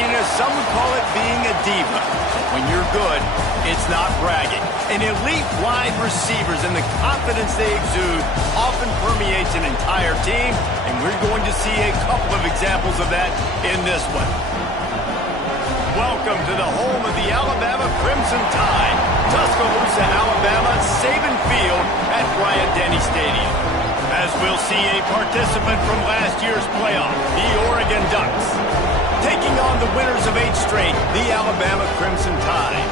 cockiness, some would call it being a diva. When you're good, it's not bragging. And elite wide receivers and the confidence they exude often permeates an entire team, and we're going to see a couple of examples of that in this one. Welcome to the home of the Alabama Crimson Tide, Tuscaloosa, Alabama, Saban Field at Bryant-Denny Stadium. As we'll see a participant from last year's playoff, the Oregon Ducks, taking on the winners of 8 straight, the Alabama Crimson Tide.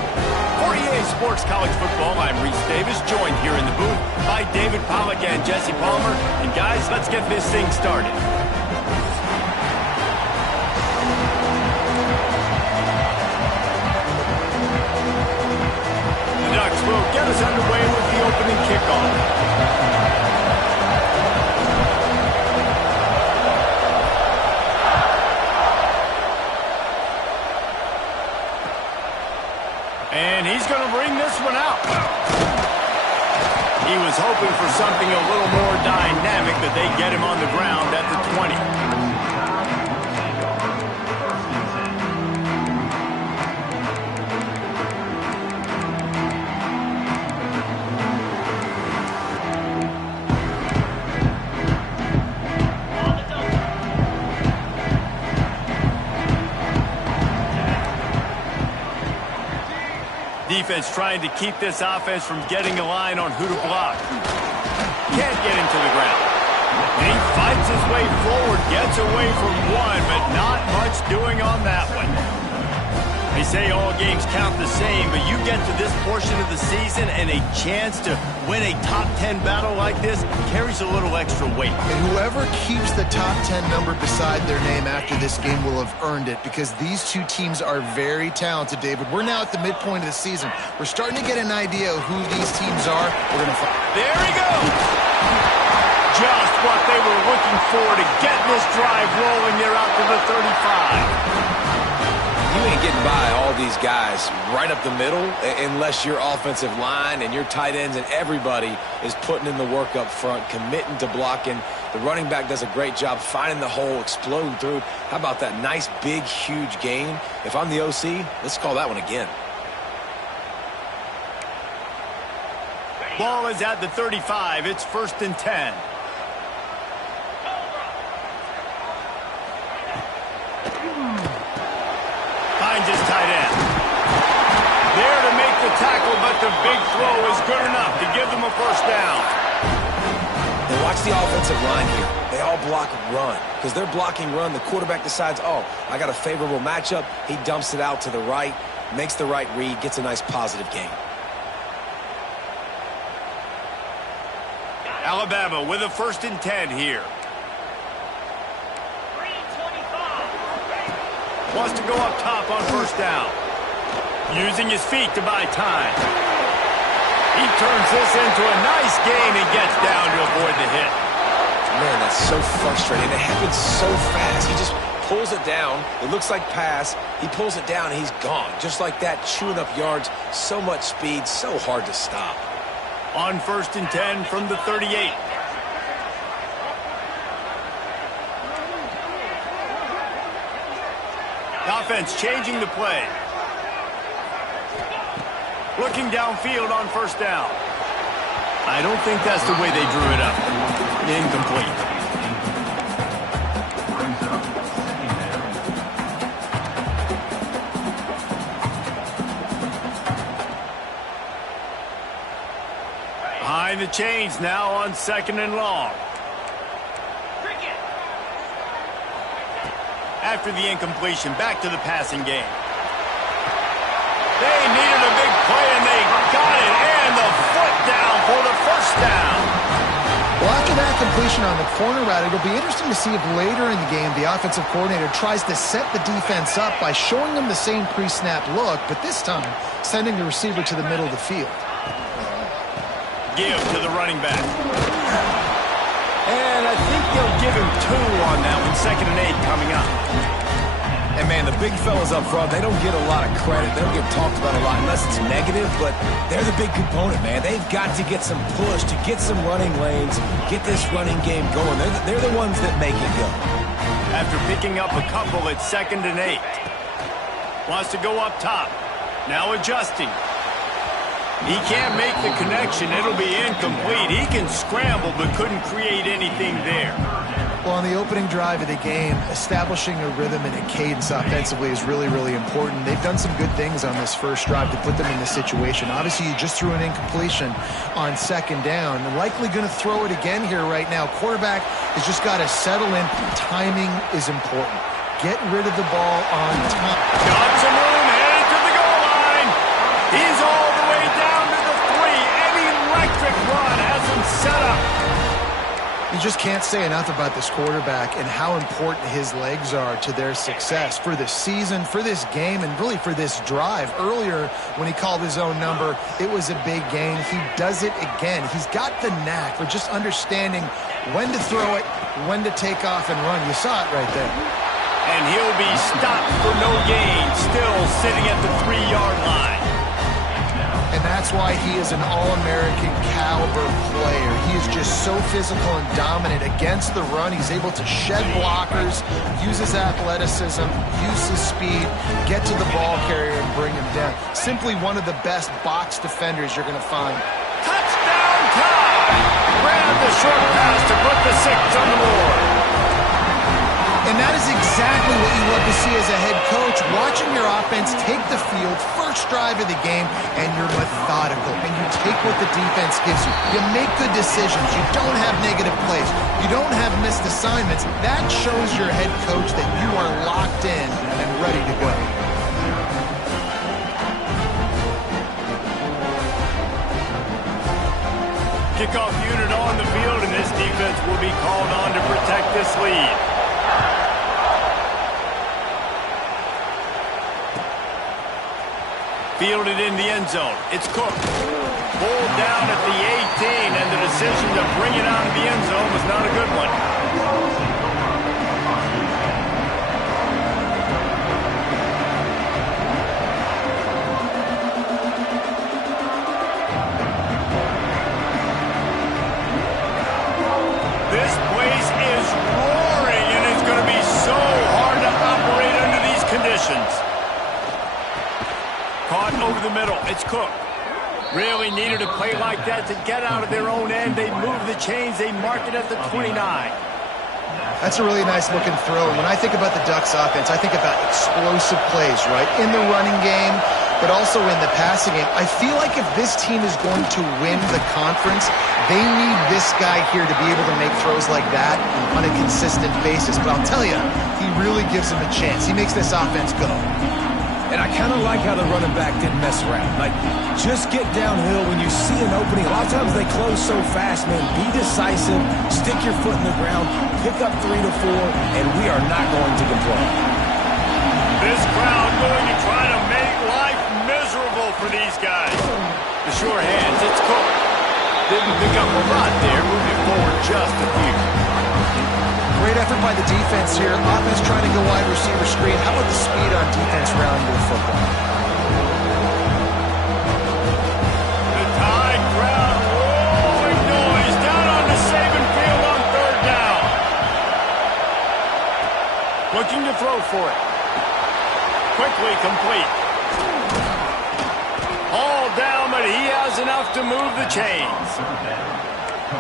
For EA Sports College Football, I'm Reese Davis, joined here in the booth by David Pollack and Jesse Palmer. And guys, let's get this thing started. The Ducks will get us underway with the opening kickoff. And he's going to bring this one out. He was hoping for something a little more dynamic, but they get him on the ground at the 20. Defense trying to keep this offense from getting a line on who to block. Can't get him to the ground. And he fights his way forward, gets away from one, but not much doing on that one. They say all games count the same, but you get to this portion of the season and a chance to win a top 10 battle like this carries a little extra weight. And whoever keeps the top 10 number beside their name after this game will have earned it, because these two teams are very talented, David. We're now at the midpoint of the season. We're starting to get an idea of who these teams are. We're going to find. There he goes! Just what they were looking for to get this drive rolling. They're out to the 35. You ain't getting by all these guys right up the middle unless your offensive line and your tight ends and everybody is putting in the work up front, committing to blocking. The running back does a great job finding the hole, exploding through. How about that nice, big, huge gain? If I'm the OC, let's call that one again. Ball is at the 35. It's 1st and 10. Finds his tight end. There to make the tackle, but the big throw is good enough to give them a 1st down. And watch the offensive line here. They all block run. Because they're blocking run, the quarterback decides, oh, I got a favorable matchup. He dumps it out to the right, makes the right read, gets a nice positive gain. Alabama with a 1st and 10 here. Wants to go up top on 1st down. Using his feet to buy time. He turns this into a nice gain and gets down to avoid the hit. Man, that's so frustrating. It happens so fast. He just pulls it down. It looks like pass. He pulls it down and he's gone. Just like that, chewing up yards. So much speed, so hard to stop. On 1st and 10 from the 38. Offense changing the play. Looking downfield on 1st down. I don't think that's the way they drew it up. Incomplete. Behind the chains now on 2nd and long. After the incompletion, back to the passing game. They needed a big play, and they got it, and the foot down for the 1st down. Well, after that completion on the corner route, it'll be interesting to see if later in the game the offensive coordinator tries to set the defense up by showing them the same pre-snap look, but this time sending the receiver to the middle of the field. Give to the running back. And I think they'll give him 2 on that one. 2nd and 8 coming up. And, man, the big fellas up front, they don't get a lot of credit. They don't get talked about a lot unless it's negative, but they're the big component, man. They've got to get some push, to get some running lanes, get this running game going. They're the ones that make it go. After picking up a couple, it's 2nd and 8. Wants to go up top. Now adjusting. He can't make the connection. It'll be incomplete. He can scramble but couldn't create anything there. Well, on the opening drive of the game, establishing a rhythm and a cadence offensively is really, really important. They've done some good things on this first drive to put them in this situation. Obviously, you just threw an incompletion on second down. Likely going to throw it again here right now. Quarterback has just got to settle in. Timing is important. Get rid of the ball on time. Got some room, headed to the goal line. He's all the way down to the 3. An electric run has him set up. You just can't say enough about this quarterback and how important his legs are to their success for this season, for this game, and really for this drive. Earlier, when he called his own number, it was a big gain. He does it again. He's got the knack for just understanding when to throw it, when to take off and run. You saw it right there. And he'll be stopped for no gain, still sitting at the 3-yard line. And that's why he is an All-American caliber player. He is just so physical and dominant against the run. He's able to shed blockers, use his athleticism, use his speed, get to the ball carrier and bring him down. Simply one of the best box defenders you're going to find. Touchdown time! Ran the short pass to put the 6 on the board. And that is exactly what you love to see as a head coach, watching your offense take the field, first drive of the game, and you're methodical, and you take what the defense gives you. You make good decisions. You don't have negative plays. You don't have missed assignments. That shows your head coach that you are locked in and ready to go. Kickoff unit on the field, and this defense will be called on to protect this lead. Fielded in the end zone. It's Cook. Pulled down at the 18, and the decision to bring it out of the end zone was not a good one. This place is roaring, and it's going to be so hard to operate under these conditions. Caught over the middle. It's Cook. Really needed a play like that to get out of their own end. They move the chains. They mark it at the 29. That's a really nice looking throw. When I think about the Ducks offense, I think about explosive plays, right? In the running game, but also in the passing game. I feel like if this team is going to win the conference, they need this guy here to be able to make throws like that on a consistent basis. But I'll tell you, he really gives them a chance. He makes this offense go. And I kind of like how the running back didn't mess around. Like, just get downhill when you see an opening. A lot of times they close so fast, man. Be decisive, stick your foot in the ground, pick up 3 to 4, and we are not going to complain. This crowd going to try to make life miserable for these guys. The sure hands, it's Cook. Didn't pick up a lot there, moving forward just a few. Great effort by the defense here. Offense trying to go wide receiver screen. How about the speed on defense rallying to the football? The Tide crowd rolling noise down on the Saban field on 3rd down. Looking to throw for it. Quickly complete. All down, but he has enough to move the chains.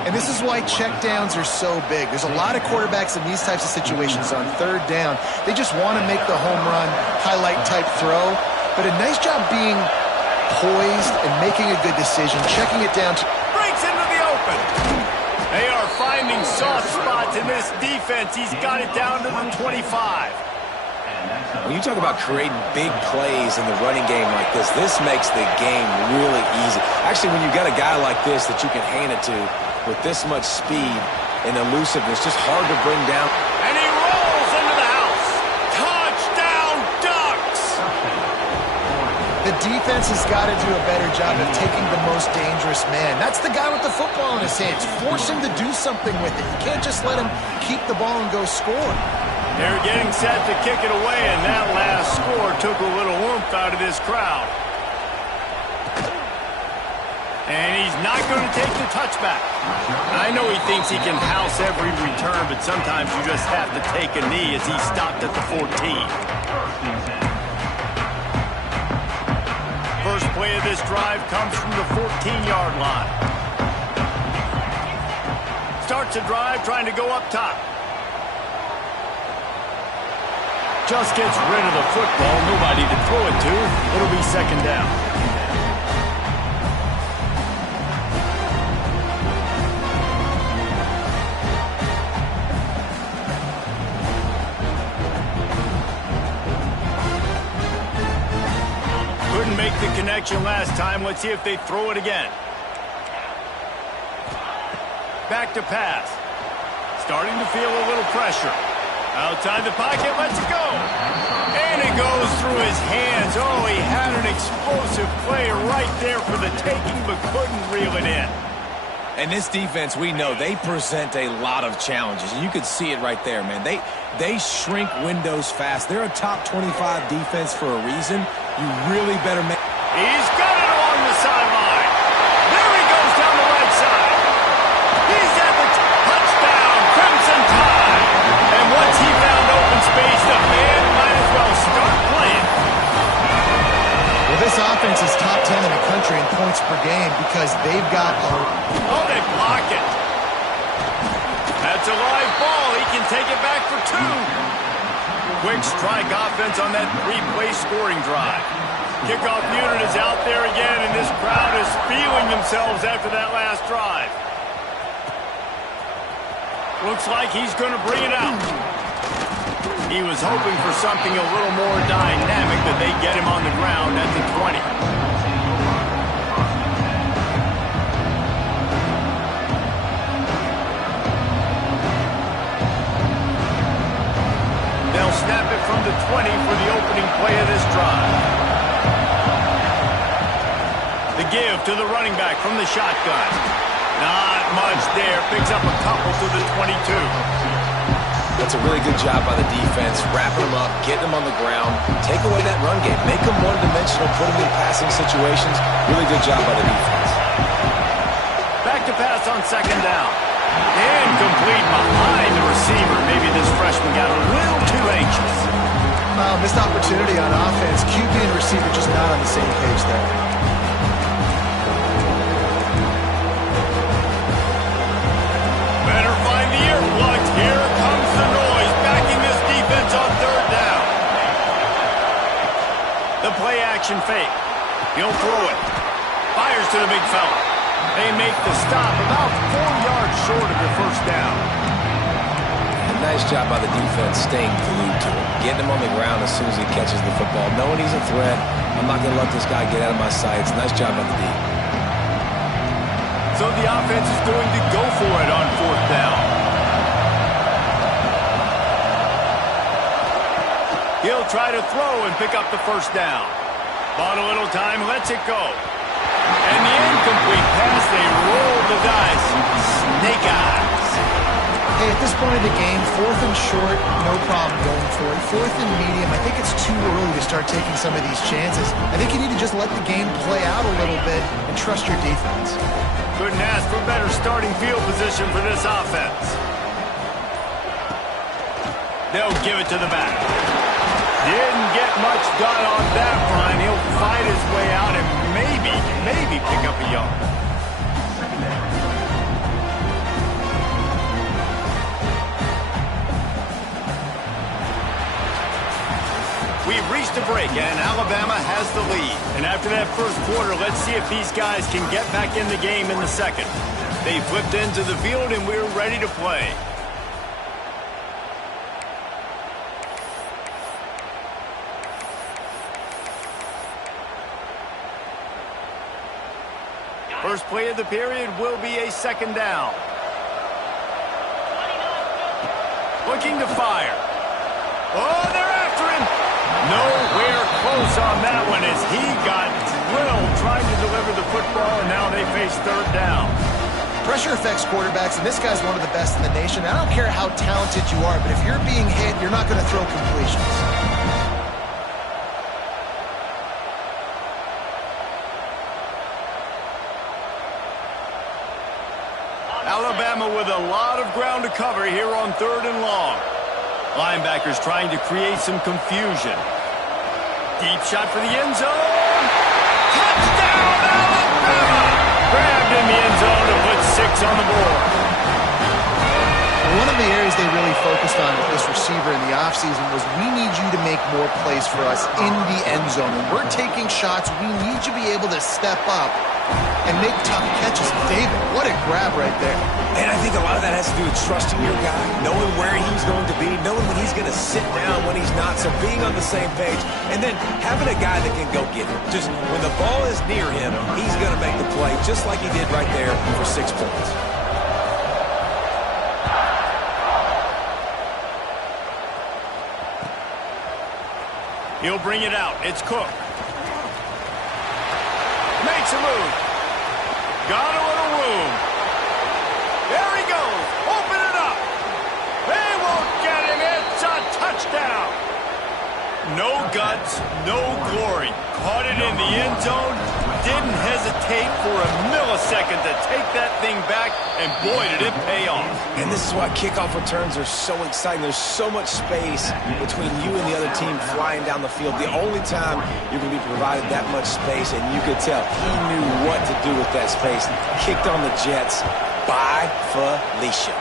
And this is why checkdowns are so big. There's a lot of quarterbacks in these types of situations on 3rd down. They just want to make the home run, highlight type throw. But a nice job being poised and making a good decision, checking it down. Breaks into the open. They are finding soft spots in this defense. He's got it down to the 25. When you talk about creating big plays in the running game like this makes the game really easy. Actually, when you've got a guy like this that you can hand it to with this much speed and elusiveness, just hard to bring down. And he rolls into the house. Touchdown, Ducks! The defense has got to do a better job of taking the most dangerous man. That's the guy with the football in his hands. Force him to do something with it. You can't just let him keep the ball and go score. They're getting set to kick it away, and that last score took a little oomph out of this crowd. And he's not going to take the touchback. I know he thinks he can house every return, but sometimes you just have to take a knee as he stopped at the 14. First play of this drive comes from the 14-yard line. Starts a drive trying to go up top. Just gets rid of the football. Nobody to throw it to. It'll be second down. Couldn't make the connection last time. Let's see if they throw it again. Back to pass. Starting to feel a little pressure. Outside the pocket, lets it go. And it goes through his hands. Oh, he had an explosive play right there for the taking, but couldn't reel it in. And this defense, we know, they present a lot of challenges. And you could see it right there, man. They shrink windows fast. They're a top 25 defense for a reason. You really better make... He's got it along the sideline. There he goes down the right side. He's at the touchdown, Crimson Tide. And once he found open space, the man might as well start playing. Well, this offense is top 10 in the country in points per game because they've got a... Oh, they block it. That's a live ball. He can take it back for two. Quick strike offense on that three-play scoring drive. Kickoff unit is out there again, and this crowd is feeling themselves after that last drive. Looks like he's going to bring it out. He was hoping for something a little more dynamic, but they get him on the ground at the 20. They'll snap it from the 20 for the opening play of this drive. The give to the running back from the shotgun. Not much there. Picks up a couple to the 22. That's a really good job by the defense, wrapping them up, getting them on the ground, take away that run game, make them one-dimensional, put them in passing situations. Really good job by the defense. Back to pass on second down. Incomplete behind the receiver. Maybe this freshman got a little too anxious. Missed opportunity on offense. QB and receiver just not on the same page there. Better find the earplugs. Here comes the noise, backing this defense on third down. The play action fake. He'll throw it. Fires to the big fella. They make the stop about 4 yards short of the first down. And nice job by the defense staying glued to him, getting him on the ground as soon as he catches the football, knowing he's a threat. I'm not going to let this guy get out of my sights. Nice job by the D. So the offense is going to go for it on fourth down. He'll try to throw and pick up the first down. Bought a little time, lets it go. And the incomplete pass, they roll the dice. Snake eyes. Hey, at this point of the game, fourth and short, no problem going for it. Fourth and medium, I think it's too early to start taking some of these chances. I think you need to just let the game play out a little bit and trust your defense. Couldn't ask for better starting field position for this offense. They'll give it to the back. Didn't get much done on that run. He'll fight his way out and maybe pick up a yard. We've reached a break, and Alabama has the lead. And after that first quarter, let's see if these guys can get back in the game in the second. They flipped into the field, and we're ready to play. First play of the period will be a second down. Looking to fire. Oh, they're after him. Nowhere close on that one as he got drilled trying to deliver the football, and now they face third down. Pressure affects quarterbacks, and this guy's one of the best in the nation. I don't care how talented you are, but if you're being hit, you're not going to throw completions. Alabama with a lot of ground to cover here on third and long. Linebackers trying to create some confusion. Deep shot for the end zone. the end zone to put 6 on the board. One of the areas they really focused on with this receiver in the offseason was we need you to make more plays for us in the end zone. When we're taking shots, we need you to be able to step up and make tough catches. David, what a grab right there. And I think a lot of that has to do with trusting your guy, knowing where he's going to be, knowing when he's going to sit down, when he's not, so being on the same page, and then having a guy that can go get it. Just when the ball is near him, he's going to make the play, just like he did right there for 6 points. He'll bring it out. It's Cook. Makes a move. Got a little room. There he goes. Open it up. They won't get him. It's a touchdown. No guts, no glory. Caught it in the end zone. Didn't hesitate for a millisecond to take that thing back, and boy, did it pay off. And this is why kickoff returns are so exciting. There's so much space between you and the other team flying down the field. The only time you're going to be provided that much space, and you could tell he knew what to do with that space. Kicked on the Jets by Felicia.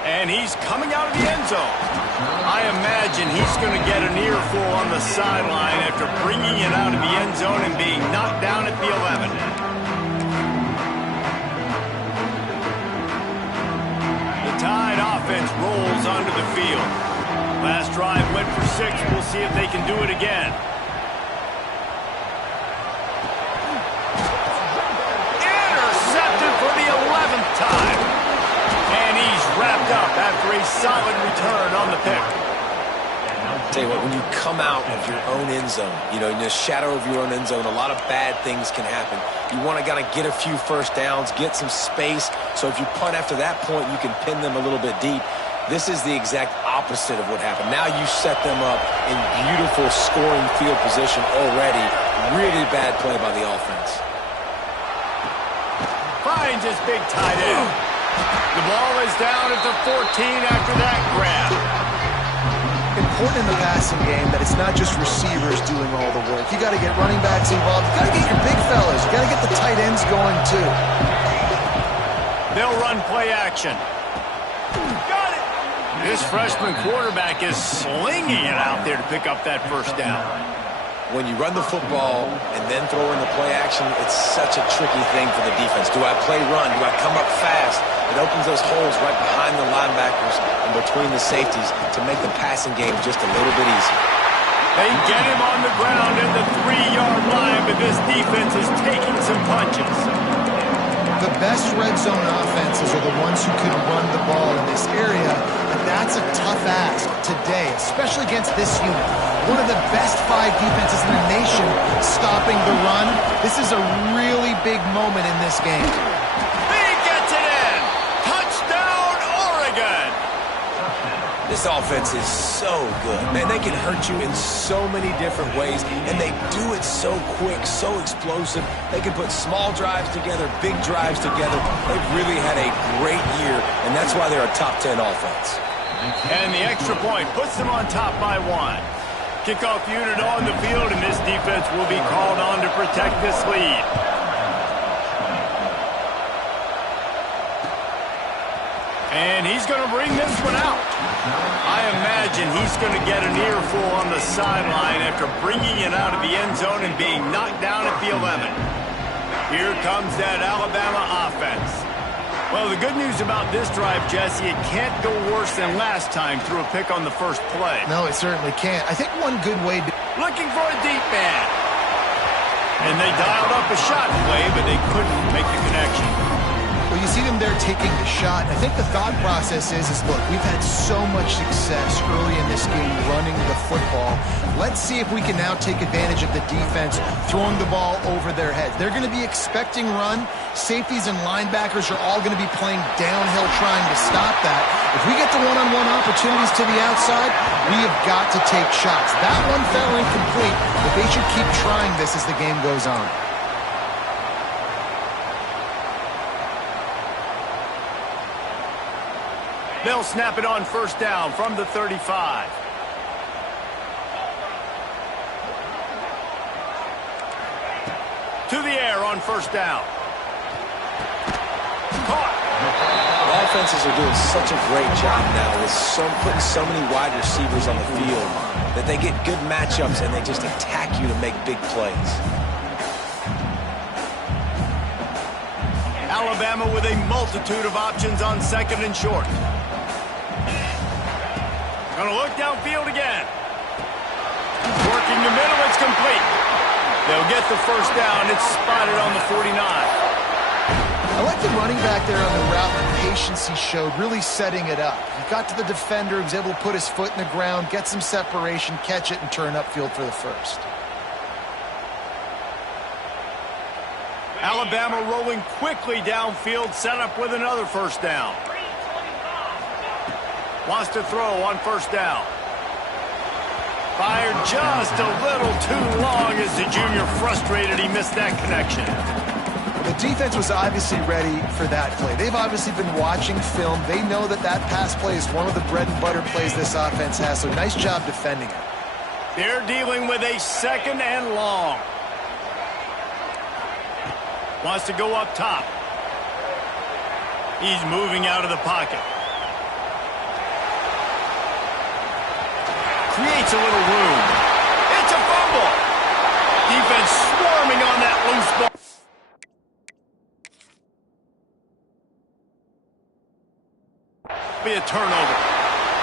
And he's coming out of the end zone. I imagine he's going to get an earful on the sideline after bringing it out of the end zone and being knocked down at the 11. The Tide offense rolls onto the field. Last drive went for 6. We'll see if they can do it again. Intercepted for the 11th time. And he's wrapped up after a solid return on the pick. Tell you what, when you come out of your own end zone, in the shadow of your own end zone, a lot of bad things can happen. You want to kind of get a few first downs, get some space, so if you punt after that point, you can pin them a little bit deep. This is the exact opposite of what happened. Now you set them up in beautiful scoring field position already. Really bad play by the offense. Finds his big tight end. The ball is down at the 14 after that grab. Important in the passing game that it's not just receivers doing all the work. You got to get running backs involved. You got to get your big fellas. You got to get the tight ends going too. They'll run play action. Got it. This freshman quarterback is slinging it out there to pick up that first down. When you run the football and then throw in the play action, it's such a tricky thing for the defense. Do I play run? Do I come up fast? It opens those holes right behind the linebackers and between the safeties to make the passing game just a little bit easier. They get him on the ground at the 3-yard line, but this defense is taking some punches. The best red zone offenses are the ones who can run the ball in this area, and that's a tough ask today, especially against this unit. One of the best 5 defenses in the nation stopping the run. This is a really big moment in this game. He gets it in! Touchdown, Oregon! This offense is so good. Man, they can hurt you in so many different ways, and they do it so quick, so explosive. They can put small drives together, big drives together. They've really had a great year, and that's why they're a top 10 offense. And the extra point puts them on top by 1. Kickoff unit on the field, and this defense will be called on to protect this lead. And he's going to bring this one out. I imagine he's going to get an earful on the sideline after bringing it out of the end zone and being knocked down at the 11. Here comes that Alabama offense. Well, the good news about this drive, Jesse, it can't go worse than last time through a pick on the first play. No, it certainly can't. I think one good way to... Looking for a deep man. And they dialed up a shot play, but they couldn't make the connection. Well, you see them there taking the shot. I think the thought process is look, we've had so much success early in this game running the football. Let's see if we can now take advantage of the defense throwing the ball over their heads. They're going to be expecting run. Safeties and linebackers are all going to be playing downhill trying to stop that. If we get the one-on-one opportunities to the outside, we have got to take shots. That one fell incomplete, but they should keep trying this as the game goes on. They'll snap it on first down from the 35. to the air on first down. Caught. Offenses are doing such a great job now with putting so many wide receivers on the field that they get good matchups and they just attack you to make big plays. Alabama with a multitude of options on second and short. Gonna look downfield again. Working the middle, it's complete. They'll get the first down. It's spotted on the 49. I like the running back there on the route and the patience he showed, really setting it up. He got to the defender, he was able to put his foot in the ground, get some separation, catch it, and turn upfield for the first. Alabama rolling quickly downfield, set up with another first down. Wants to throw on first down. Fired just a little too long as the junior frustrated. He missed that connection. The defense was obviously ready for that play. They've obviously been watching film. They know that that pass play is one of the bread and butter plays this offense has, so nice job defending it. They're dealing with a second and long. Wants to go up top. He's moving out of the pocket. Creates a little room. It's a fumble. Defense swarming on that loose ball. Be a turnover.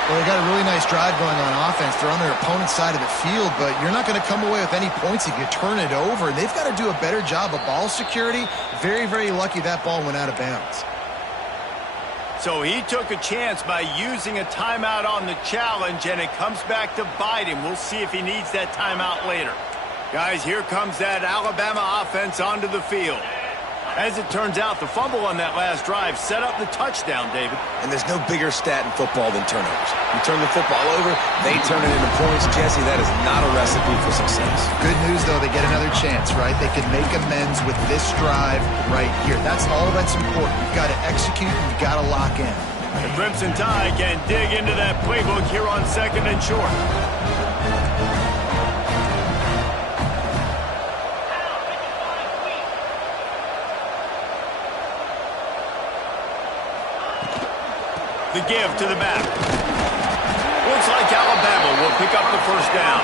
Well, they got a really nice drive going on offense. They're on their opponent's side of the field, but you're not going to come away with any points if you turn it over. They've got to do a better job of ball security. Very, very lucky that ball went out of bounds. So he took a chance by using a timeout on the challenge, and it comes back to bite him. We'll see if he needs that timeout later. Guys, here comes that Alabama offense onto the field. As it turns out, the fumble on that last drive set up the touchdown, David. And there's no bigger stat in football than turnovers. You turn the football over, they turn it into points. Jesse, that is not a recipe for success. Good news, though, they get another chance, right? They can make amends with this drive right here. That's all that's important. You've got to execute and you've got to lock in. The Crimson Tide can dig into that playbook here on second and short. The give to the back. Looks like Alabama will pick up the first down.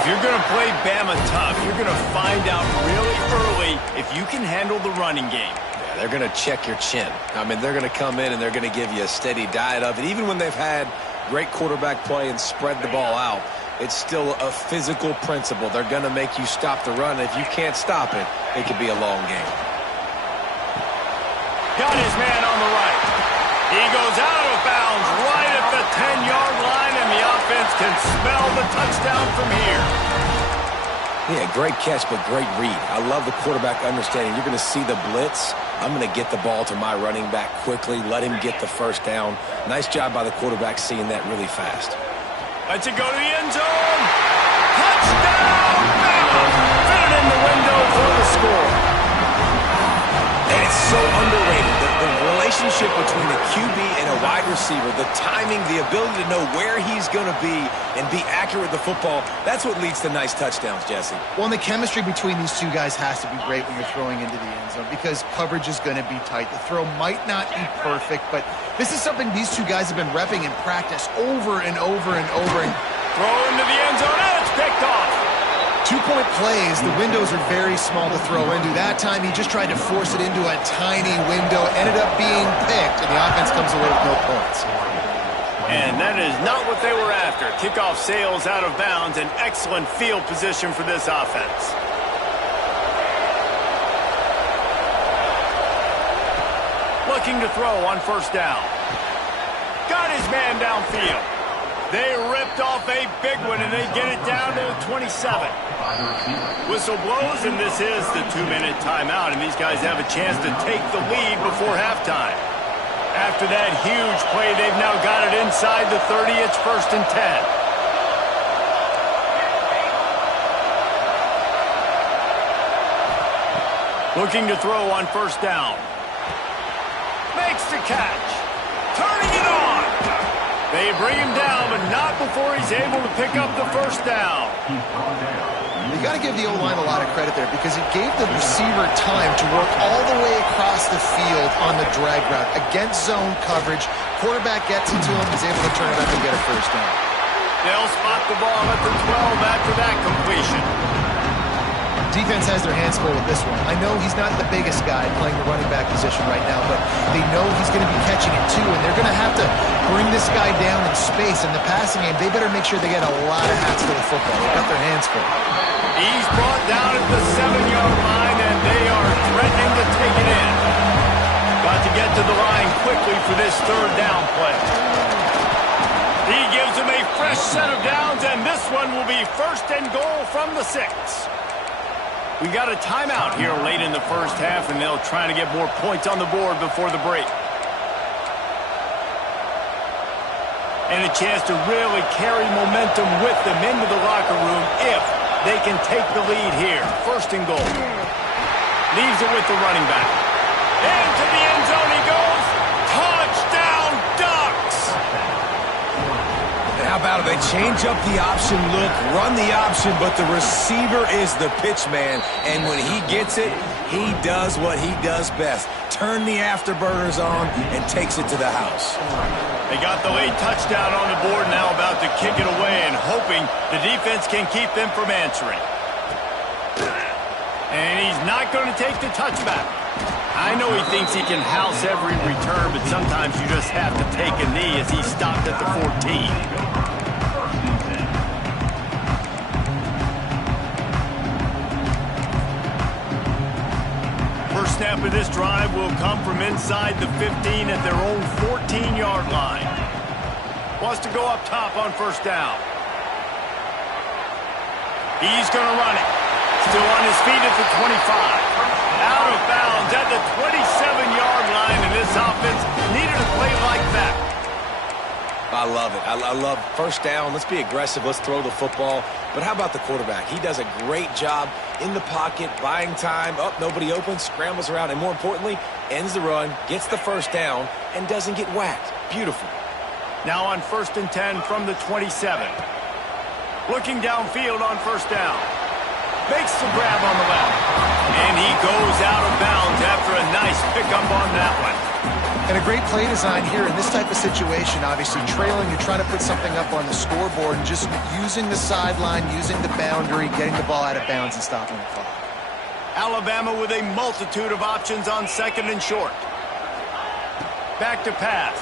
If you're going to play Bama tough, you're going to find out really early if you can handle the running game. Yeah, they're going to check your chin. I mean, they're going to come in and they're going to give you a steady diet of it. Even when they've had great quarterback play and spread the ball out, it's still a physical principle. They're going to make you stop the run. If you can't stop it, it could be a long game. Got his man on the right. He goes out of bounds right at the 10-yard line, and the offense can smell the touchdown from here. Yeah, great catch, but great read. I love the quarterback understanding. You're going to see the blitz. I'm going to get the ball to my running back quickly, let him get the first down. Nice job by the quarterback seeing that really fast. Lets it go to the end zone. Touchdown! Bama! Fit it in the window for the score. And it's so underrated. The relationship between a QB and a wide receiver, the timing, the ability to know where he's going to be and be accurate with the football, that's what leads to nice touchdowns, Jesse. Well, and the chemistry between these two guys has to be great when you're throwing into the end zone because coverage is going to be tight. The throw might not be perfect, but this is something these two guys have been repping in practice over and over and over. And throw into the end zone, and it's picked off. 2-point plays, the windows are very small to throw into. That time, he just tried to force it into a tiny window, ended up being picked, and the offense comes away with no points. And that is not what they were after. Kickoff sails out of bounds, an excellent field position for this offense. Looking to throw on first down. Got his man downfield. They ripped off a big one, and they get it down to the 27. Whistle blows, and this is the 2-minute timeout, and these guys have a chance to take the lead before halftime. After that huge play, they've now got it inside the 30. It's 1st and 10. Looking to throw on first down. Makes the catch. Turning it on. They bring him down, but not before he's able to pick up the first down. You got to give the O-line a lot of credit there because it gave the receiver time to work all the way across the field on the drag route against zone coverage. Quarterback gets it to him, is able to turn it up and get a first down. They'll spot the ball at the 12 after that completion. Defense has their hands full with this one. I know he's not the biggest guy playing the running back position right now, but they know he's going to be catching it too, and they're going to have to bring this guy down in space. In the passing game, they better make sure they get a lot of hats to the football. They've got their hands full. He's brought down at the 7-yard line, and they are threatening to take it in. Got to get to the line quickly for this third down play. He gives him a fresh set of downs, and this one will be first and goal from the 6. We got a timeout here late in the first half, and they'll try to get more points on the board before the break. And a chance to really carry momentum with them into the locker room if they can take the lead here. First and goal. Leaves it with the running back. Into the end zone he goes. Touchdown, Ducks! And how about it? They change up the option look, run the option, but the receiver is the pitch man. And when he gets it, he does what he does best. Turn the afterburners on and takes it to the house. They got the late touchdown on the board, now about to kick it away and hoping the defense can keep them from answering. And he's not going to take the touchback. I know he thinks he can house every return, but sometimes you just have to take a knee as he stopped at the 14. First snap of this drive will come from inside the 15 at their own 14-yard line. Wants to go up top on first down. He's going to run it. Still on his feet at the 25. Out of bounds at the 27-yard line, and this offense needed a play like that. I love it. I love first down. Let's be aggressive. Let's throw the football. But how about the quarterback? He does a great job in the pocket, buying time. Up, nobody open, scrambles around, and more importantly, ends the run, gets the first down, and doesn't get whacked. Beautiful. Now on 1st and 10 from the 27. Looking downfield on first down. Makes the grab on the left. And he goes out of bounds after a nice pickup on that one. And a great play design here in this type of situation. Obviously trailing, you're trying to put something up on the scoreboard and just using the sideline, using the boundary, getting the ball out of bounds and stopping the clock. Alabama with a multitude of options on 2nd and short. Back to pass.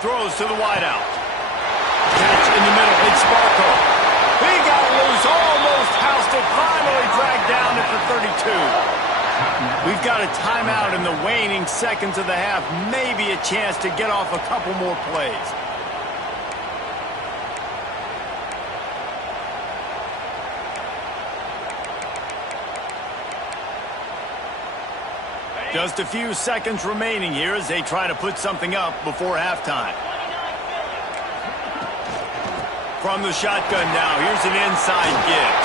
Throws to the wideout. Catch in the middle. It's Sparko. He got loose, almost housed it, finally dragged down at the 32. We've got a timeout in the waning seconds of the half. Maybe a chance to get off a couple more plays. Just a few seconds remaining here as they try to put something up before halftime. From the shotgun now, here's an inside give.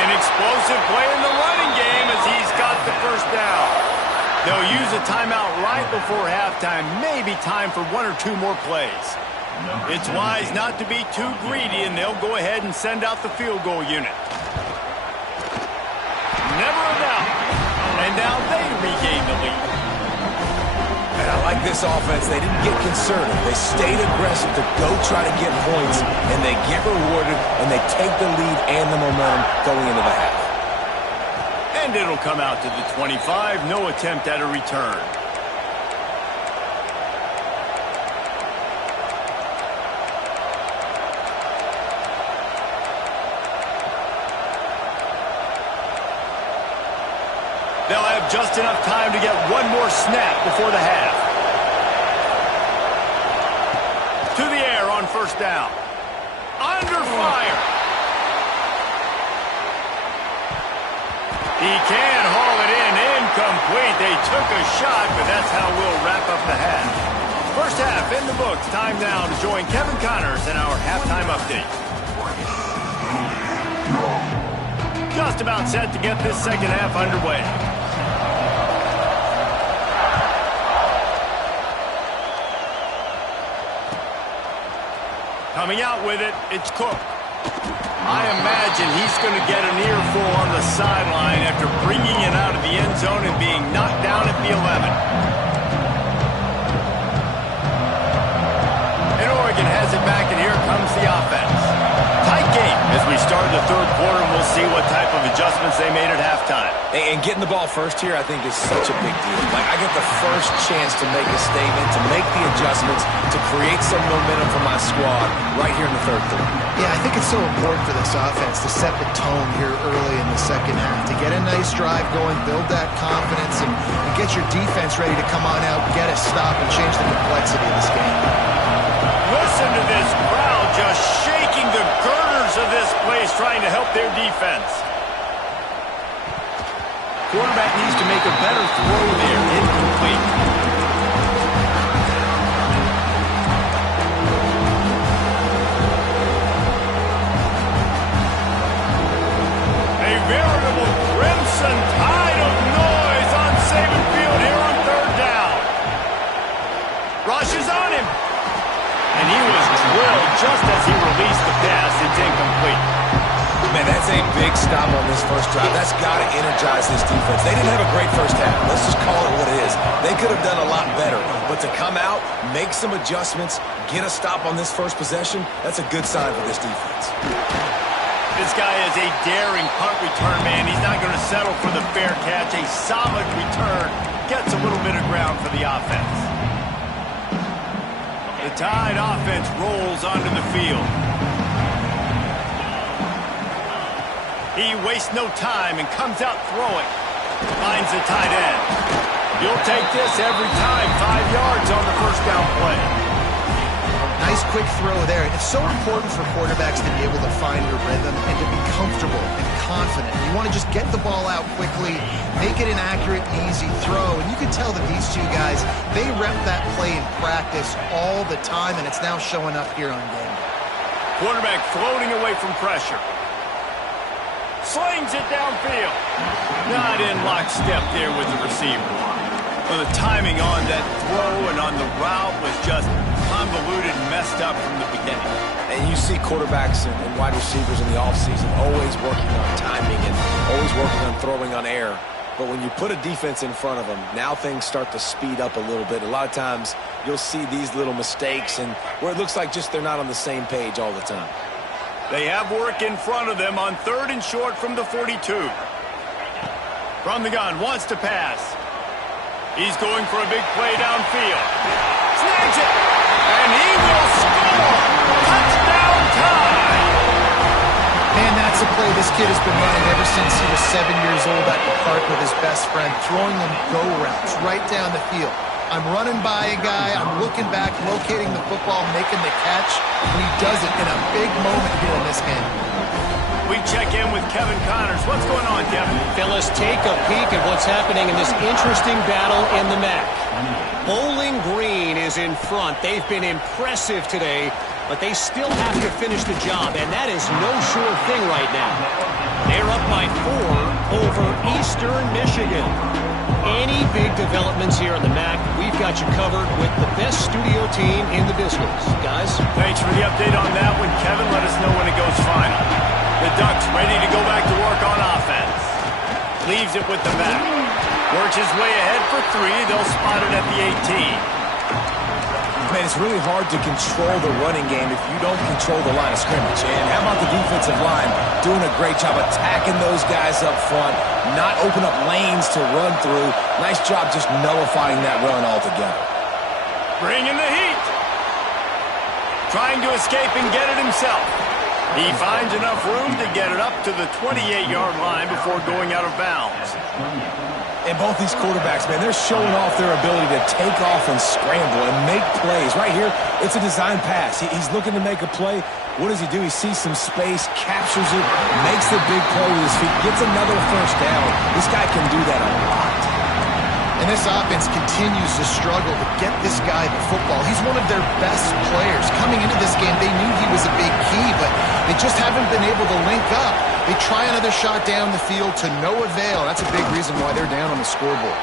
An explosive play in the running game as he's got the first down. They'll use a timeout right before halftime. Maybe time for 1 or 2 more plays. It's wise not to be too greedy, and they'll go ahead and send out the field goal unit. Never a doubt. And now they regain the lead. And I like this offense. They didn't get conservative. They stayed aggressive to go try to get points, and they get rewarded, and they take the lead and the momentum going into the half. And it'll come out to the 25. No attempt at a return. They'll have just enough time to get one more snap before the half. To the air on first down. Under fire. He can haul it in. Incomplete. They took a shot, but that's how we'll wrap up the half. First half in the books. Time now to join Kevin Connors in our halftime update. Just about set to get this second half underway. Coming out with it, it's Cook. I imagine he's going to get an earful on the sideline after bringing it out of the end zone and being knocked down at the 11. And Oregon has it back, and here comes the offense. Tight game as we start the third quarter, and we'll see what type of adjustments they made at halftime. And getting the ball first here, I think, is such a big deal. Like, I get the first chance to make a statement, to make the adjustments, to create some momentum for my squad right here in the third quarter. Yeah, I think it's so important for this offense to set the tone here early in the second half, to get a nice drive going, build that confidence, and get your defense ready to come on out, get a stop, and change the complexity of this game. Listen to this crowd just shaking the girders of this place, trying to help their defense. Quarterback needs to make a better throw there. Incomplete. A veritable crimson tide of noise on Saban Field here on third down. Rush is on him. And he was drilled just as he released the pass. It's incomplete. Man, that's a big stop on this first drive. That's got to energize this defense. They didn't have a great first half. Let's just call it what it is. They could have done a lot better. But to come out, make some adjustments, get a stop on this first possession, that's a good sign for this defense. This guy is a daring punt return man. He's not going to settle for the fair catch. A solid return gets a little bit of ground for the offense. The Tide offense rolls onto the field. He wastes no time and comes out throwing. Finds the tight end. You'll take this every time. 5 yards on the first down play. Nice quick throw there. It's so important for quarterbacks to be able to find your rhythm and to be comfortable and confident. You want to just get the ball out quickly, make it an accurate and easy throw. And you can tell that these two guys, they rep that play in practice all the time, and it's now showing up here on game day. Quarterback floating away from pressure. Slings it downfield. Not in lockstep there with the receiver. Well, the timing on that throw and on the route was just convoluted and messed up from the beginning. And you see quarterbacks and wide receivers in the offseason always working on timing and always working on throwing on air. But when you put a defense in front of them, now things start to speed up a little bit. A lot of times you'll see these little mistakes and where it looks like just they're not on the same page all the time. They have work in front of them on third and short from the 42. From the gun, wants to pass. He's going for a big play downfield. Snags it, and he will score! Touchdown Tide! Man, that's a play this kid has been running ever since he was 7 years old at the park with his best friend, throwing them go routes right down the field. I'm running by a guy, I'm looking back, locating the football, making the catch, and he does it in a big moment here in this game. We check in with Kevin Connors. What's going on, Kevin? Fellas, take a peek at what's happening in this interesting battle in the MAC. Bowling Green is in front. They've been impressive today, but they still have to finish the job, and that is no sure thing right now. They're up by 4 over Eastern Michigan. Any big developments here in the MAC, we've got you covered with the best studio team in the business. Guys? Thanks for the update on that one, Kevin. Let us know when it goes final. The Ducks ready to go back to work on offense. Leaves it with the back. Works his way ahead for 3. They'll spot it at the 18. Man, it's really hard to control the running game if you don't control the line of scrimmage. And how about the defensive line doing a great job attacking those guys up front, not open up lanes to run through. Nice job just nullifying that run altogether. Bringing the heat. Trying to escape and get it himself. He finds enough room to get it up to the 28-yard line before going out of bounds. And both these quarterbacks, man, they're showing off their ability to take off and scramble and make plays. Right here, it's a design pass. He's looking to make a play. What does he do? He sees some space, captures it, makes the big play with his feet, gets another first down. This guy can do that a lot. And this offense continues to struggle to get this guy the football. He's one of their best players. Coming into this game, they knew he was a big key, but they just haven't been able to link up. They try another shot down the field to no avail. That's a big reason why they're down on the scoreboard.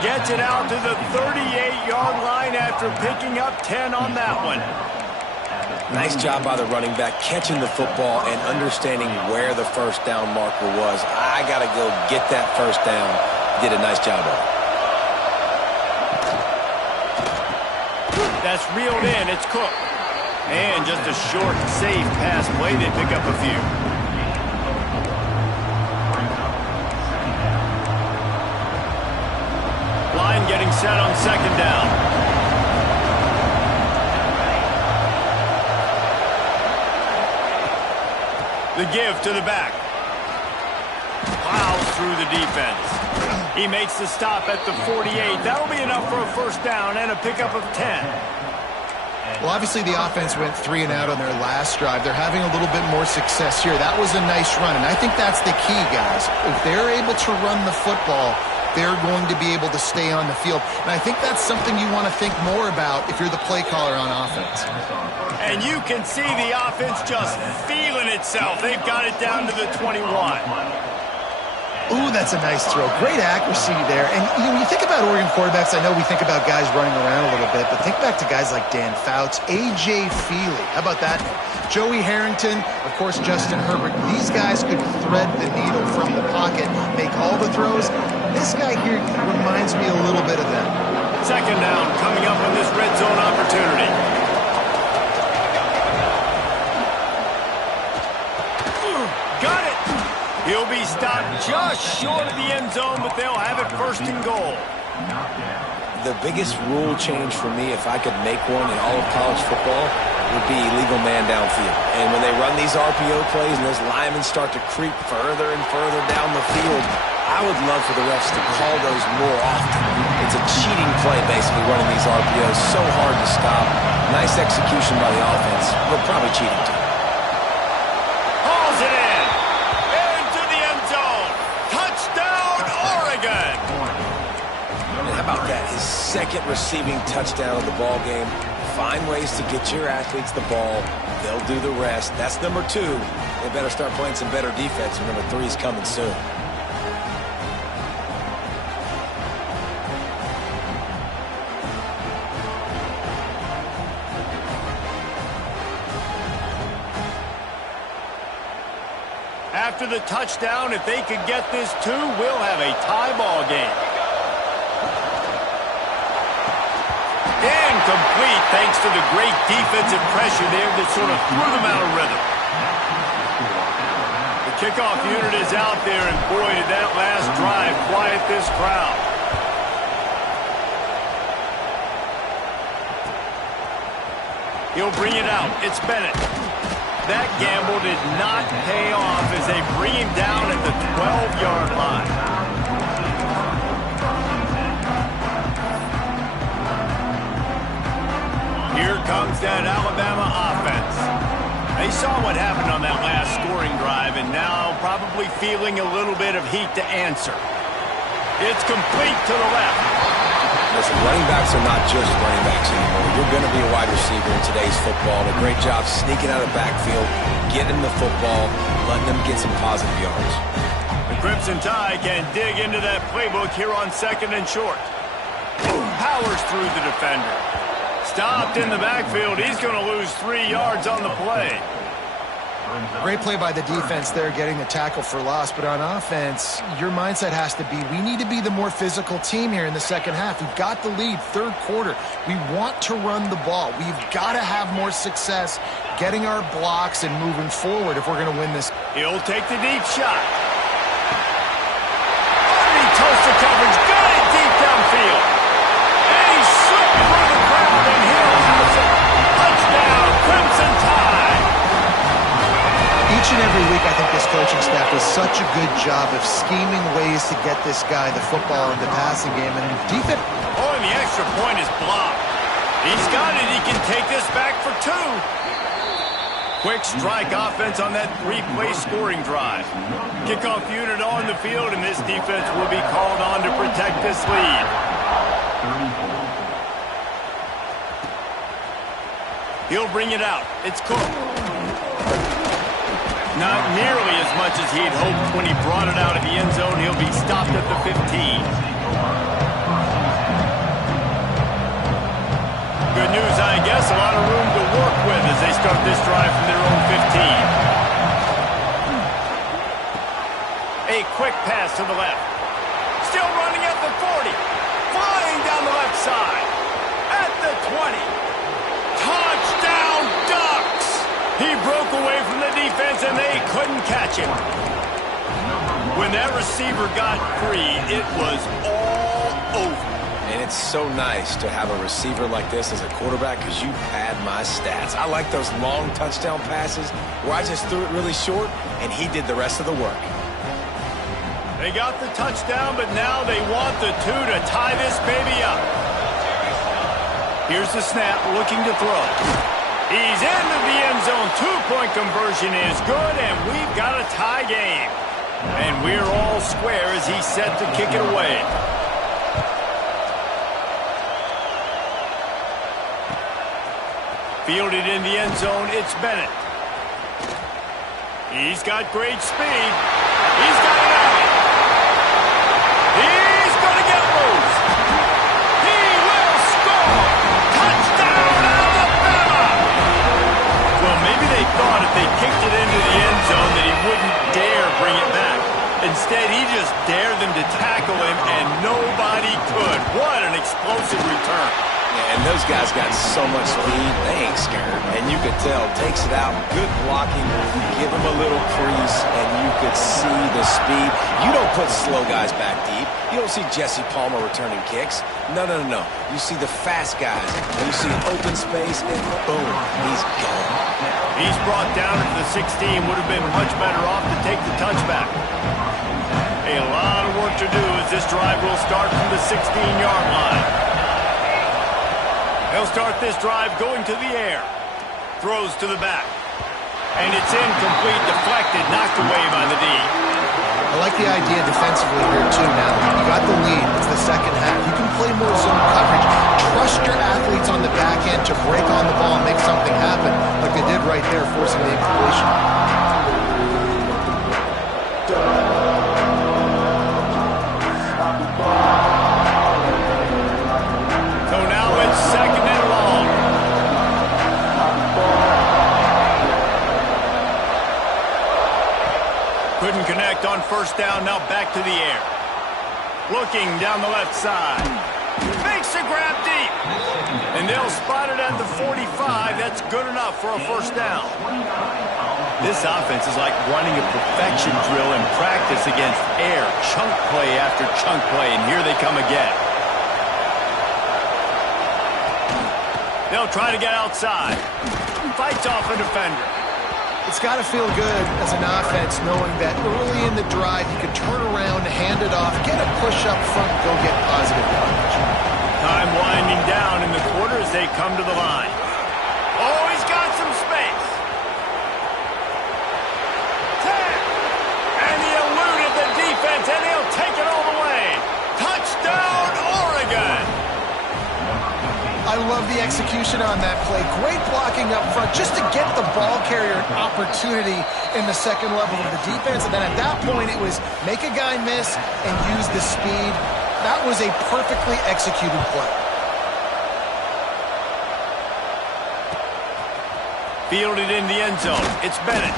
Gets it out to the 38-yard line after picking up 10 on that one. Nice job by the running back, catching the football and understanding where the first down marker was. I got to go get that first down. Did a nice job of it. That's reeled in. It's Cook. And just a short, safe pass play. They pick up a few. Line getting set on second down. The give to the back. Plows through the defense. He makes the stop at the 48. That'll be enough for a first down and a pickup of 10. Well, obviously the offense went 3 and out on their last drive. They're having a little bit more success here. That was a nice run, and I think that's the key, guys. If they're able to run the football, they're going to be able to stay on the field. And I think that's something you want to think more about if you're the play caller on offense. And you can see the offense just feeling itself. They've got it down to the 21. Ooh, that's a nice throw. Great accuracy there. And when you think about Oregon quarterbacks, I know we think about guys running around a little bit, but think back to guys like Dan Fouts, A.J. Feely. How about that name? Joey Harrington, of course, Justin Herbert. These guys could thread the needle from the pocket, make all the throws. This guy here reminds me a little bit of them. Second down coming up on this red zone opportunity. Got it. He'll be stopped just short of the end zone, but they'll have it first and goal. The biggest rule change for me, if I could make one in all of college football, would be illegal man downfield. And when they run these RPO plays and those linemen start to creep further and further down the field, I would love for the refs to call those more often. It's a cheating play, basically, running these RPOs. So hard to stop. Nice execution by the offense, but probably cheating too. Hauls it in. Into the end zone. Touchdown, Oregon. And how about that? His second receiving touchdown of the ball game. Find ways to get your athletes the ball. They'll do the rest. That's number 2. They better start playing some better defense, and number 3 is coming soon. After the touchdown, if they could get this 2, we'll have a tie ball game. Incomplete thanks to the great defensive pressure there that sort of threw them out of rhythm. The kickoff unit is out there, and boy, did that last drive quiet this crowd. He'll bring it out. It's Bennett. That gamble did not pay off as they bring him down at the 12-yard line. Here comes that Alabama offense. They saw what happened on that last scoring drive and now probably feeling a little bit of heat to answer. It's complete to the left. Listen, running backs are not just running backs anymore. You're going to be a wide receiver in today's football. A great job sneaking out of the backfield, getting the football, letting them get some positive yards. The Crimson Tide can dig into that playbook here on second and short. Powers through the defender. Stopped in the backfield. He's going to lose 3 yards on the play. Great play by the defense there, getting the tackle for loss. But on offense, your mindset has to be, we need to be the more physical team here in the second half. We've got the lead, third quarter. We want to run the ball. We've got to have more success getting our blocks and moving forward if we're going to win this. He'll take the deep shot. Underneath Tulsa coverage. Got it deep downfield. And he slipped through the crowd, and he'll house it. Touchdown, Crimson Tide. Each and every week, I think this coaching staff does such a good job of scheming ways to get this guy the football in the passing game. And defense. Oh, and the extra point is blocked. He's got it. He can take this back for 2. Quick strike offense on that 3-play scoring drive. Kickoff unit on the field, and this defense will be called on to protect this lead. He'll bring it out. It's Cook. Not nearly as much as he'd hoped when he brought it out of the end zone. He'll be stopped at the 15. Good news, I guess. A lot of room to work with positive as they start this drive from their own 15. A quick pass to the left. Still running at the 40. Flying down the left side. At the 20. Touchdown Ducks! He broke away from the defense and they couldn't catch him. When that receiver got free, it was all over. And it's so nice to have a receiver like this as a quarterback because you pad my stats. I like those long touchdown passes where I just threw it really short and he did the rest of the work. They got the touchdown, but now they want the 2 to tie this baby up. Here's the snap, looking to throw. He's into the end zone. 2-point conversion is good, and we've got a tie game. And we're all square as he's set to kick it away. Fielded in the end zone, it's Bennett. He's got great speed. He's got it out. He's going to get loose. He will score. Touchdown, Alabama. Well, maybe they thought if they kicked it into the end zone that he wouldn't dare bring it back. Instead, he just dared them to tackle him, and nobody could. What an explosive return. Yeah, and those guys got so much speed, they ain't scared. And you could tell, takes it out, good blocking, give him a little crease, and you could see the speed. You don't put slow guys back deep. You don't see Jesse Palmer returning kicks. No, no, no, no. You see the fast guys, and you see an open space, and boom, he's gone. He's brought down into the 16. Would have been much better off to take the touchback. A lot of work to do as this drive will start from the 16-yard line. They'll start this drive going to the air. Throws to the back. And it's incomplete, deflected, knocked away by the D. I like the idea defensively here, too, now. You got the lead. It's the second half. You can play more zone coverage. Trust your athletes on the back end to break on the ball and make something happen, like they did right there, forcing the incompletion. So now it's second and long. Couldn't connect on first down, now back to the air. Looking down the left side. Makes a grab deep. And they'll spot it at the 45. That's good enough for a first down. This offense is like running a perfection drill in practice against air. Chunk play after chunk play, and here they come again. They'll try to get outside. Fights off a defender. It's got to feel good as an offense knowing that early in the drive you can turn around, hand it off, get a push up front, go get positive yardage. Time winding down in the quarter as they come to the line. Oh, he's got some space. 10. And he eluded the defense, and he'll take it all the way. Touchdown, Oregon. I love the execution on that play. Great blocking up front just to get the ball carrier an opportunity in the second level of the defense. And then at that point, it was make a guy miss and use the speed. That was a perfectly executed play. Fielded in the end zone. It's Bennett.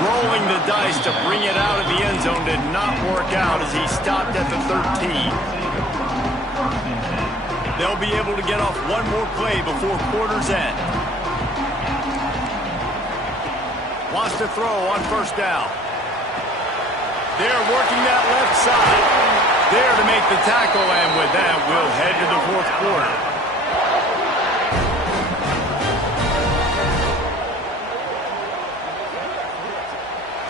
Rolling the dice to bring it out of the end zone did not work out as he stopped at the 13. They'll be able to get off one more play before quarter's end. Wants to throw on first down. They're working that left side. There to make the tackle, and with that, we'll head to the fourth quarter.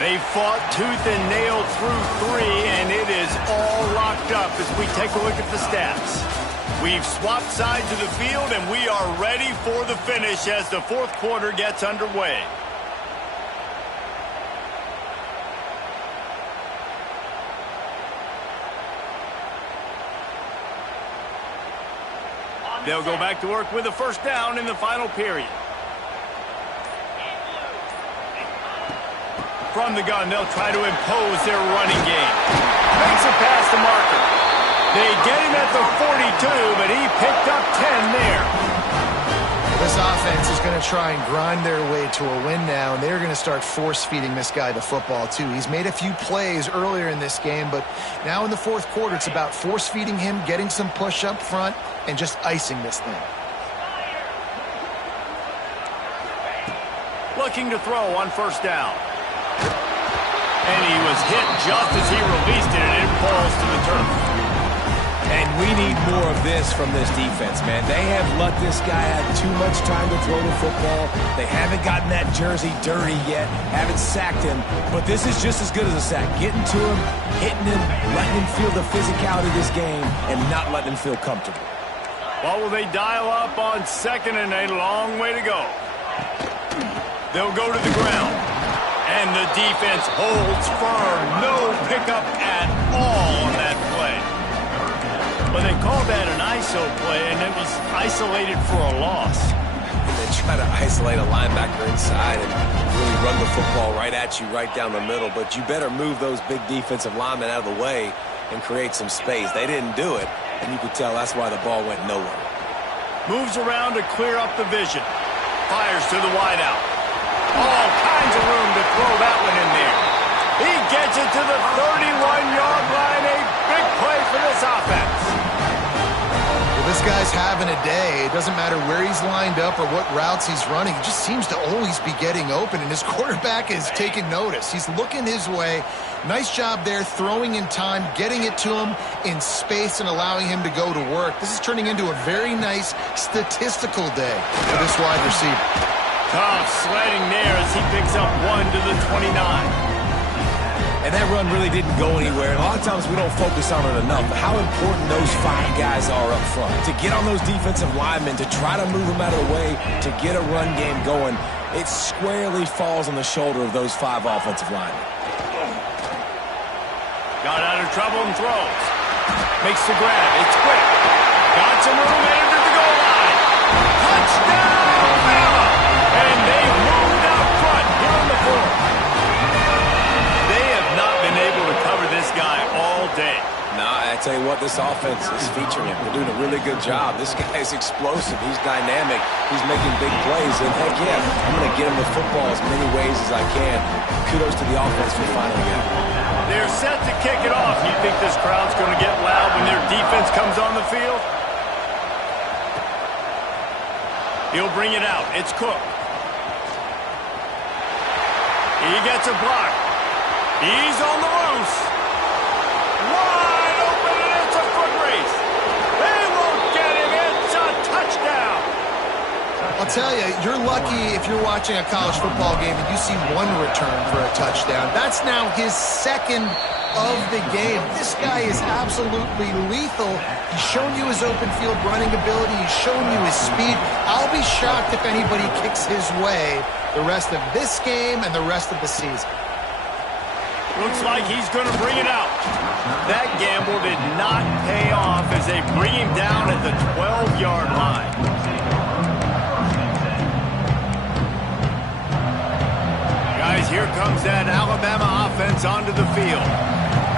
They fought tooth and nail through 3, and it is all locked up as we take a look at the stats. We've swapped sides of the field, and we are ready for the finish as the fourth quarter gets underway. They'll go back to work with a first down in the final period. From the gun, they'll try to impose their running game. Makes a pass to Marker. They get him at the 42, but he picked up 10 there. This offense defense is going to try and grind their way to a win now, and they're going to start force-feeding this guy the football, too. He's made a few plays earlier in this game, but now in the fourth quarter, it's about force-feeding him, getting some push up front, and just icing this thing. Looking to throw on first down. And he was hit just as he released it, and it falls to the turf. And we need more of this from this defense, man. They have let this guy have too much time to throw the football. They haven't gotten that jersey dirty yet, haven't sacked him. But this is just as good as a sack. Getting to him, hitting him, letting him feel the physicality of this game, and not letting him feel comfortable. Well, will they dial up on second and a long way to go? They'll go to the ground. And the defense holds firm. No pickup at all on that play. But they called that an ISO play, and it was isolated for a loss. They try to isolate a linebacker inside and really run the football right at you, right down the middle. But you better move those big defensive linemen out of the way and create some space. They didn't do it, and you could tell that's why the ball went nowhere. Moves around to clear up the vision. Fires to the wideout. All kinds of room to throw that one in there. He gets it to the 31-yard line. A big play for this offense. Well, this guy's having a day. It doesn't matter where he's lined up or what routes he's running. He just seems to always be getting open, and his quarterback is taking notice. He's looking his way. Nice job there, throwing in time, getting it to him in space and allowing him to go to work. This is turning into a very nice statistical day for this wide receiver. Tough sledding there as he picks up 1 to the 29. And that run really didn't go anywhere. And a lot of times we don't focus on it enough. But how important those 5 guys are up front. To get on those defensive linemen, to try to move them out of the way, to get a run game going, it squarely falls on the shoulder of those 5 offensive linemen. Got out of trouble and throws. Makes the grab. It's quick. Got some room headed to the goal line. Touchdown, Alabama! And they moved out front here on the fourth. They have not been able to cover this guy all day. Nah, I tell you what, this offense is featuring him. They're doing a really good job. This guy's explosive. He's dynamic. He's making big plays. And heck yeah, I'm going to get him the football as many ways as I can. Kudos to the offense for finding it. They're set to kick it off. You think this crowd's going to get loud when their defense comes on the field? He'll bring it out. It's Cook. He gets a block. He's on the loose. Wide open, and it's a foot race. They won't get him. It's a touchdown. I'll tell you, you're lucky if you're watching a college football game and you see one return for a touchdown. That's now his second of the game. This guy is absolutely lethal. He's shown you his open field running ability. He's shown you his speed. I'll be shocked if anybody kicks his way the rest of this game and the rest of the season. Looks like he's going to bring it out. That gamble did not pay off as they bring him down at the 12-yard line. Guys, here comes that Alabama offense onto the field.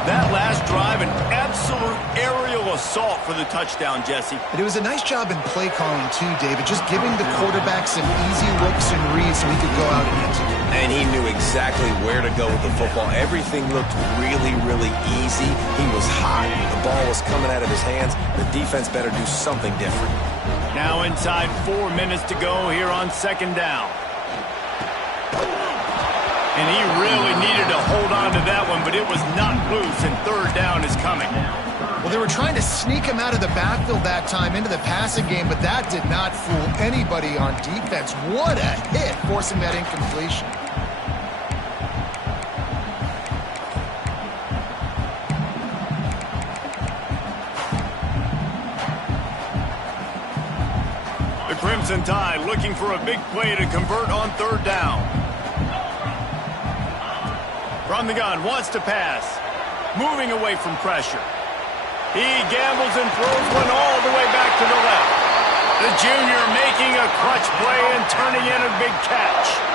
That last drive, an absolute aerial assault for the touchdown, Jesse. And it was a nice job in play calling, too, David, just giving the quarterback some easy looks and reads so he could go out and execute. And he knew exactly where to go with the football. Everything looked really, really easy. He was hot. The ball was coming out of his hands. The defense better do something different. Now inside 4 minutes to go here on second down. And he really needed to hold on to that one, but it was not loose, and third down is coming. Well, they were trying to sneak him out of the backfield that time into the passing game, but that did not fool anybody on defense. What a hit, forcing that incompletion. The Crimson Tide looking for a big play to convert on third down. From the gun, wants to pass. Moving away from pressure. He gambles and throws one all the way back to the left. The junior making a clutch play and turning in a big catch.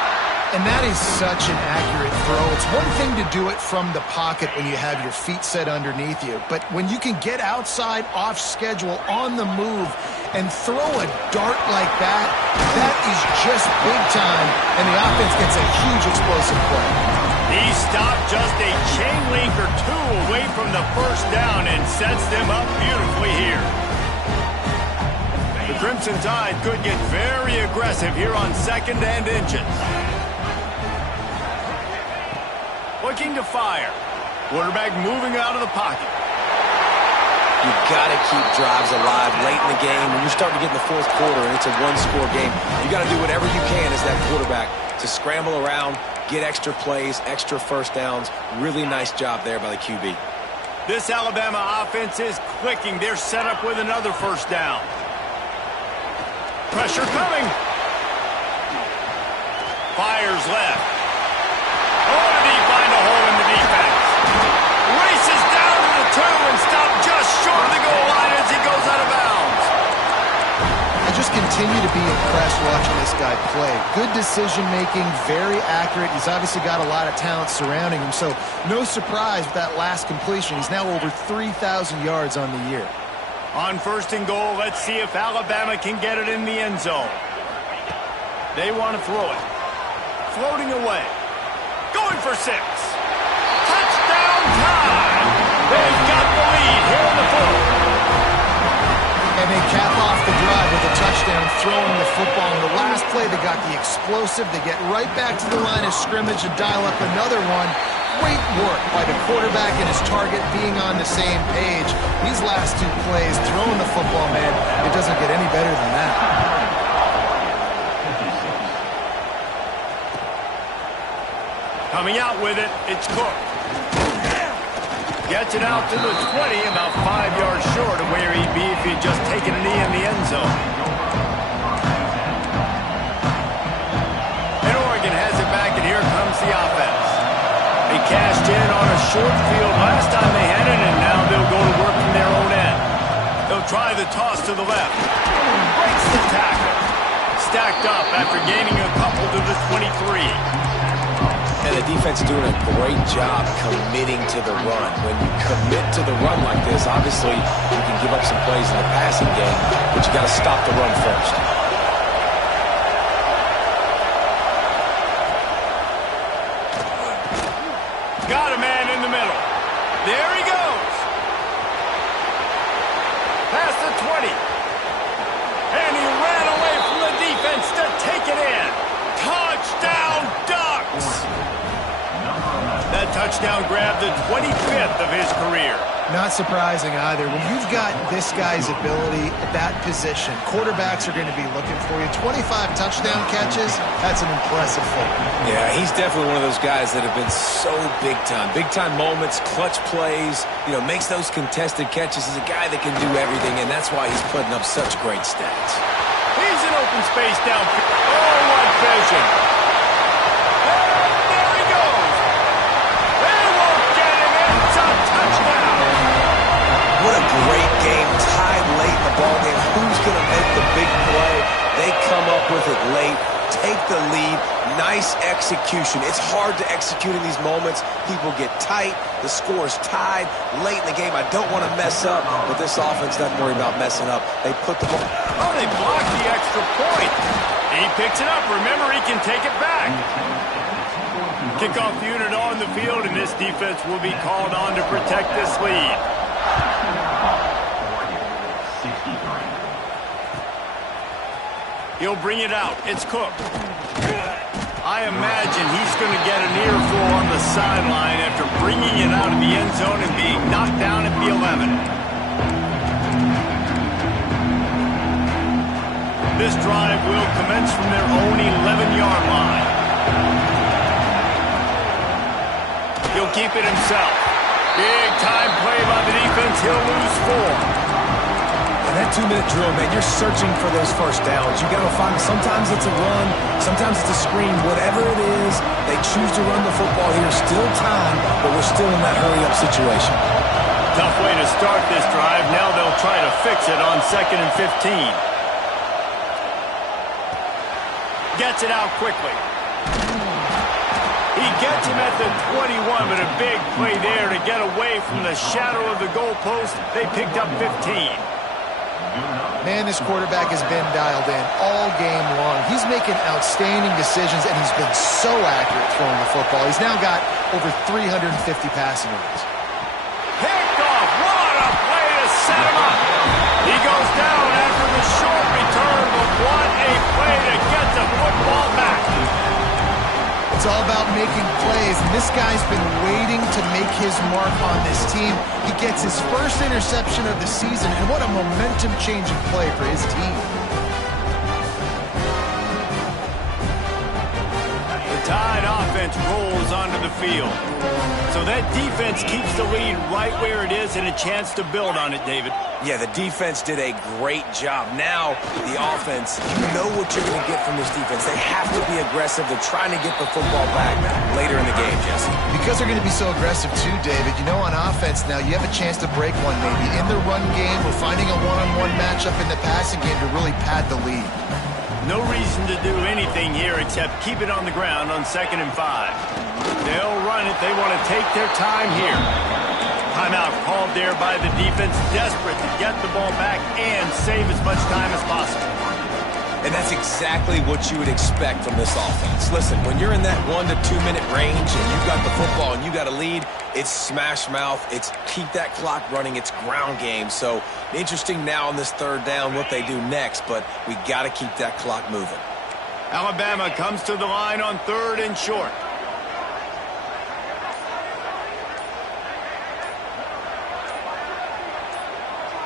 And that is such an accurate throw. It's one thing to do it from the pocket when you have your feet set underneath you, but when you can get outside, off schedule, on the move, and throw a dart like that, that is just big time, and the offense gets a huge explosive play. He stopped just a chain link or two away from the first down and sets them up beautifully here. The Crimson Tide could get very aggressive here on 2nd and inches. Looking to fire. Quarterback moving out of the pocket. You've got to keep drives alive late in the game. When you're starting to get in the 4th quarter and it's a one-score game, you got to do whatever you can as that quarterback to scramble around, get extra plays, extra first downs. Really nice job there by the QB. This Alabama offense is clicking. They're set up with another first down. Pressure coming. Fires left. Oh, did he find a hole in the defense? Races down to the 2 and stopped just short of the goal line as he goes out of bounds. I just continue to be impressed watching this guy play. Good decision-making, very accurate. He's obviously got a lot of talent surrounding him, so no surprise with that last completion. He's now over 3,000 yards on the year. On 1st and goal, let's see if Alabama can get it in the end zone. They want to throw it. Floating away. Going for 6. Touchdown time! They've got the lead here in the 4th. And they cap off the drive with a touchdown throwing the football. In the last play, they got the explosive. They get right back to the line of scrimmage and dial up another one. Great work by the quarterback and his target being on the same page. These last 2 plays, throwing the football, man, it doesn't get any better than that. Coming out with it, it's Cook. Gets it out to the 20, about 5 yards short of where he'd be if he'd just taken a knee in the end zone. And Oregon has it back, and here comes the offense. They cashed in on a short field last time they had it, and now they'll go to work from their own end. They'll try the toss to the left. Breaks the tackle. Stacked up after gaining a couple to the 23. And the defense doing a great job committing to the run. When you commit to the run like this, obviously you can give up some plays in the passing game, but you got to stop the run first. Got a man in the middle. There he goes. Past the 20. And he ran away from the defense to take it in. Touchdown, Ducks! That touchdown grabbed the 25th of his career. Not surprising either. When you've got this guy's ability at that position, quarterbacks are going to be looking for you. 25 touchdown catches, that's an impressive thing. Yeah, he's definitely one of those guys that have been so big time. Big time moments, clutch plays, makes those contested catches. He's a guy that can do everything, and that's why he's putting up such great stats. He's in open space down. Oh, what vision. And there he goes. They won't get him. It's a touchdown. What a great game, tied late in the ballgame. Who's going to make the big play? They come up with it late, take the lead. Nice execution. It's hard to execute in these moments. People get tight. The score is tied late in the game. I don't want to mess up, but this offense doesn't worry about messing up. They put the ball. Oh, they blocked the extra point. He picks it up. Remember, he can take it back. Kickoff unit on the field, and this defense will be called on to protect this lead. He'll bring it out. It's Cook. I imagine he's going to get an earful on the sideline after bringing it out of the end zone and being knocked down at the 11. This drive will commence from their own 11-yard line. He'll keep it himself. Big time play by the defense. He'll lose 4. That 2-minute drill, man, you're searching for those first downs. You got to find them. Sometimes it's a run, sometimes it's a screen. Whatever it is, they choose to run the football here. Still time, but we're still in that hurry-up situation. Tough way to start this drive. Now they'll try to fix it on 2nd and 15. Gets it out quickly. He gets him at the 21, but a big play there to get away from the shadow of the goalpost. They picked up 15. Man, this quarterback has been dialed in all game long. He's making outstanding decisions, and he's been so accurate throwing the football. He's now got over 350 passing yards. Picked off. What a play to set him up. He goes down after the short return, but what a play to get the football back. It's all about making plays, and this guy's been waiting to make his mark on this team. He gets his first interception of the season, and what a momentum-changing play for his team. The Tide offense rolls onto the field. So that defense keeps the lead right where it is and a chance to build on it, David. Yeah, the defense did a great job. Now, the offense, you know what you're going to get from this defense. They have to be aggressive. They're trying to get the football back later in the game, Jesse. Because they're going to be so aggressive too, David, you know, on offense now, you have a chance to break one maybe. In the run game, we're finding a one-on-one matchup in the passing game to really pad the lead. No reason to do anything here except keep it on the ground on 2nd and 5. They'll run it. They want to take their time here. Timeout called there by the defense, desperate to get the ball back and save as much time as possible. And that's exactly what you would expect from this offense. Listen, when you're in that 1 to 2 minute range and you've got the football and you got a lead, it's smash mouth, it's keep that clock running, it's ground game. So interesting now on this 3rd down what they do next, but we got to keep that clock moving. Alabama comes to the line on 3rd and short.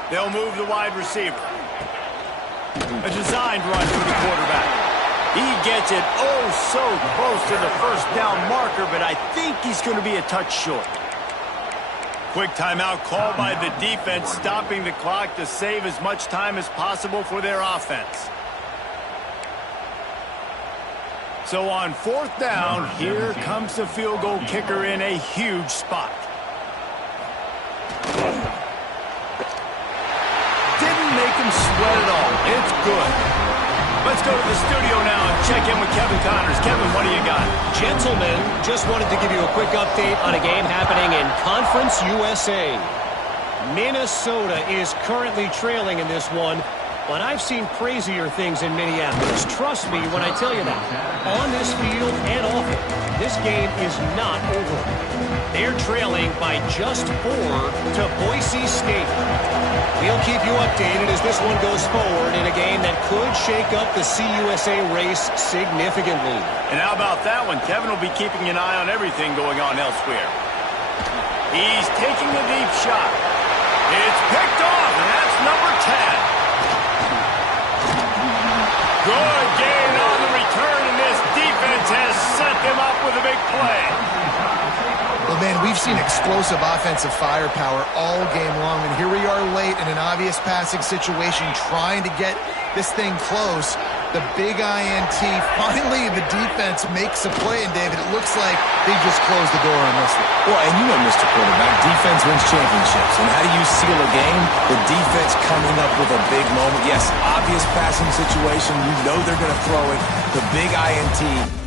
They'll move the wide receiver. A designed run for the quarterback. He gets it oh so close to the 1st down marker, but I think he's going to be a touch short. Quick timeout called by the defense, stopping the clock to save as much time as possible for their offense. So on 4th down, here comes the field goal kicker in a huge spot. Didn't make him sweat at all. It's good. Let's go to the studio now and check in with Kevin Connors. Kevin, what do you got? Gentlemen, just wanted to give you a quick update on a game happening in Conference USA. Minnesota is currently trailing in this one, but I've seen crazier things in Minneapolis. Trust me when I tell you that. On this field and off it, this game is not over. They're trailing by just 4 to Boise State. We'll keep you updated as this one goes forward in a game that could shake up the CUSA race significantly. And how about that one? Kevin will be keeping an eye on everything going on elsewhere. He's taking a deep shot. It's picked off, and that's number 10. Good gain on the return, and this defense has set them up with a big play. Well, man, we've seen explosive offensive firepower all game long, and here we are late in an obvious passing situation trying to get this thing close. The big INT. Finally, the defense makes a play, and David, it looks like they just closed the door on this one. Well, and you know, Mr. Quarterback, defense wins championships. And how do you seal a game? The defense coming up with a big moment. Yes, obvious passing situation. You know they're going to throw it. The big INT.